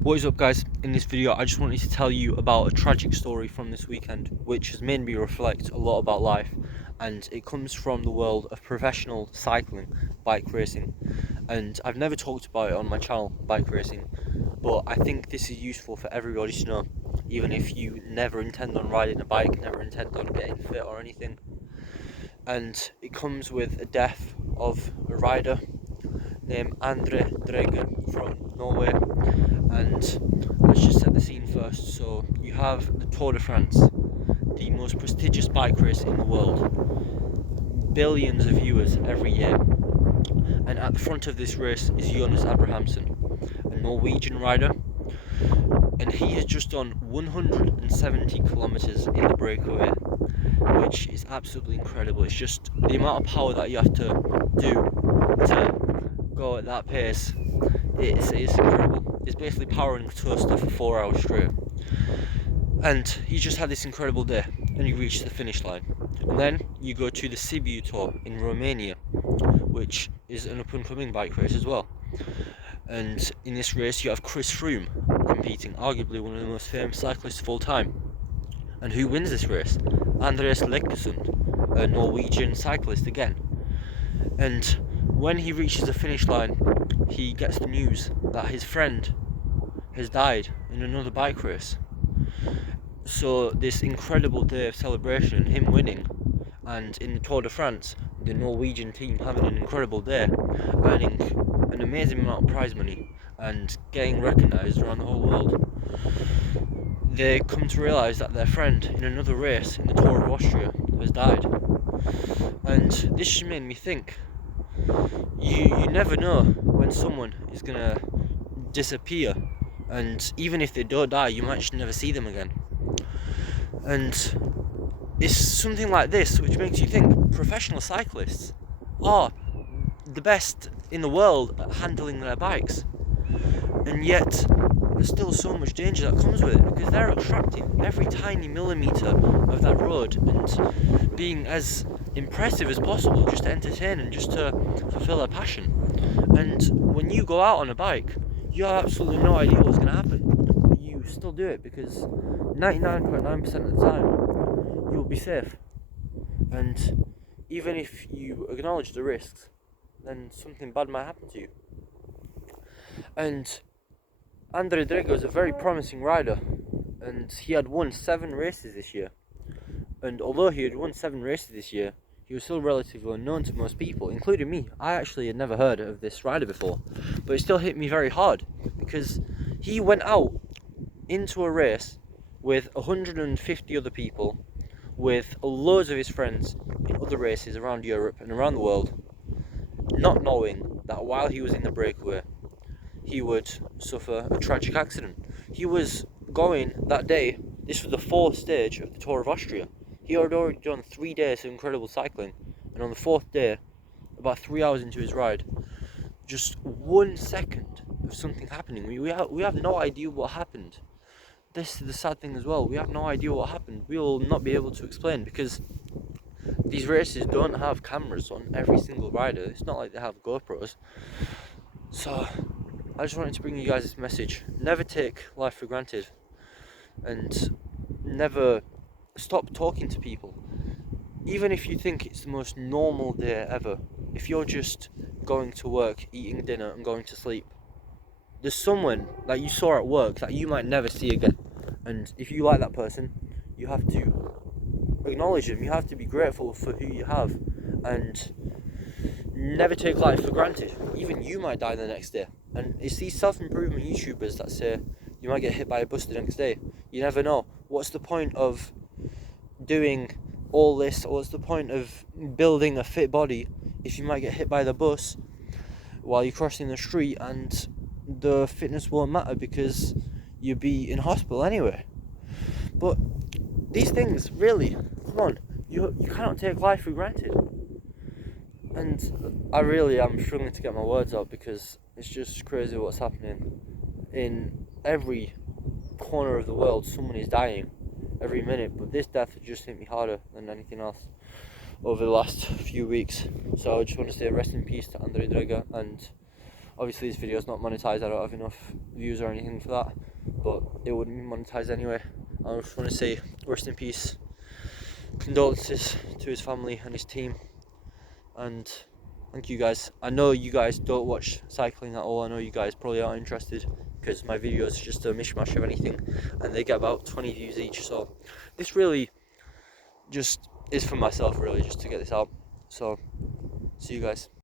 What is up, guys? In this video I just wanted to tell you about a tragic story from this weekend which has made me reflect a lot about life, and it comes from the world of professional cycling, bike racing. And I've never talked about it on my channel, bike racing, but I think this is useful for everybody to know, even if you never intend on riding a bike, never intend on getting fit or anything. And it comes with a death of a rider named Andre Drege from Norway. And let's just set the scene first. So you have the Tour de France, the most prestigious bike race in the world, billions of viewers every year, and at the front of this race is Jonas Abrahamsen, a Norwegian rider, and he has just done 170 kilometers in the breakaway, which is absolutely incredible. It's just the amount of power that you have to do to go at that pace. It's incredible. It's basically powering a toaster for 4 hours straight. And he just had this incredible day, and he reached the finish line. And then you go to the Sibiu Tour in Romania, which is an up-and-coming bike race as well. And in this race you have Chris Froome competing, arguably one of the most famous cyclists of all time. And who wins this race? Andrès Drege, a Norwegian cyclist again. And when he reaches the finish line, he gets the news that his friend has died in another bike race. So this incredible day of celebration, him winning, and in the Tour de France, the Norwegian team having an incredible day, earning an amazing amount of prize money and getting recognised around the whole world, they come to realise that their friend in another race in the Tour of Austria has died. And this just made me think, you never know when someone is going to disappear, and even if they don't die, you might just never see them again. And it's something like this which makes you think professional cyclists are the best in the world at handling their bikes, and yet there's still so much danger that comes with it, because they're extracting every tiny millimetre of that road and being as impressive as possible just to entertain and just to fulfill their passion. And when you go out on a bike, you have absolutely no idea what's going to happen, but you still do it because 99.9% of the time you'll be safe. And even if you acknowledge the risks, then something bad might happen to you. And Andre Drege was a very promising rider, and he had won 7 races this year. And although he had won 7 races this year, he was still relatively unknown to most people, including me. I actually had never heard of this rider before, but it still hit me very hard, because he went out into a race with 150 other people, with loads of his friends in other races around Europe and around the world, not knowing that while he was in the breakaway, he would suffer a tragic accident. He was going that day, this was the 4th stage of the Tour of Austria. He had already done 3 days of incredible cycling, and on the 4th day, about 3 hours into his ride, just 1 second of something happening. We have no idea what happened. This is the sad thing as well. We have no idea what happened. We will not be able to explain, because these races don't have cameras on every single rider. It's not like they have GoPros. So I just wanted to bring you guys this message. Never take life for granted, and never stop talking to people. Even if you think it's the most normal day ever, if you're just going to work, eating dinner and going to sleep, there's someone that you saw at work that you might never see again. And if you like that person, you have to acknowledge them. You have to be grateful for who you have, and never take life for granted. Even you might die the next day. And it's these self-improvement YouTubers that say you might get hit by a bus the next day. You never know. What's the point of doing all this? What's the point of building a fit body if you might get hit by the bus while you're crossing the street, and the fitness won't matter because you'll be in hospital anyway? But these things, really, come on, you cannot take life for granted. And I really am struggling to get my words out, because it's just crazy what's happening. In every corner of the world, someone is dying every minute, but this death has just hit me harder than anything else over the last few weeks. So I just want to say rest in peace to Andre Drege, and Obviously this video is not monetized, I don't have enough views or anything for that, but it wouldn't be monetized anyway. I just want to say rest in peace, condolences to his family and his team, and thank you guys. I know you guys don't watch cycling at all, I know you guys probably aren't interested because my videos are just a mishmash of anything and they get about 20 views each, so this really just is for myself, really, just to get this out. So see you guys.